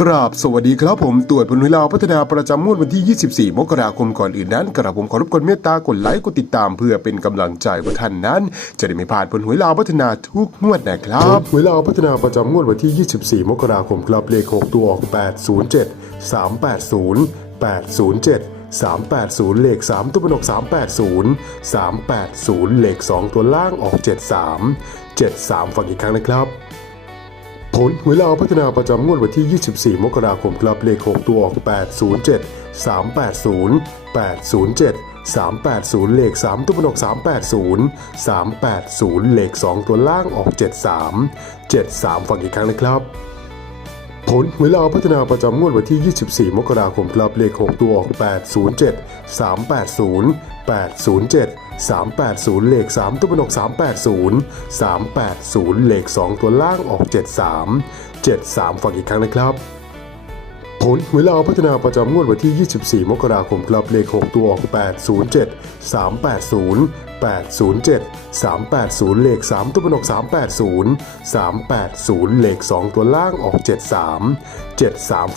กราบสวัสดีครับผมตรวจผลวิลาพัฒนาประจำงวดวันที่ 24 มกราคมก่อนอื่นนั้นกราบผมขอรบกวนเมตตากดไลค์กดติดตามเพื่อเป็นกำลังใจว่าท่านนั้น จะได้ไม่พลาดผลหวยลาวพัฒนาทุกงวดนะครับหวยลาวพัฒนาประจำงวดวันที่ 24 มกราคมครับเลข 6 ตัวออก 807 380 807 380 เลข 3 ตัวเป็นออก 380 380 เลข 2 ตัวล่างออก 73 73 ฟังอีกครั้งนะครับ ผลหวยลาวพัฒนาประจำงวดวันที่ 24 มกราคมครับเลข 6 ตัวออก 807 380 807 380 เลข 3 ตัวบนออก380 380 เลข 2 ตัวล่างออก 73 73 ฟังอีกครั้งนะครับ ผลหวยลาวพัฒนาประจำงวดวันที่ 24 มกราคมครับเลข 6 ตัวออก 807 380 807 380 เลข 3 ตัวบนออก 380 380 เลข 2 ตัวล่างออก 73 73 ฟังอีกครั้งนะครับ ผลหวยลาวพัฒนาประจำงวดวันที่ 24 มกราคมครับเลข 6 ตัวออก 807 380 807 380 เลข 3 ตัวบนออก 380 380 เลข 2 ตัวล่างออก 73 73ฟัง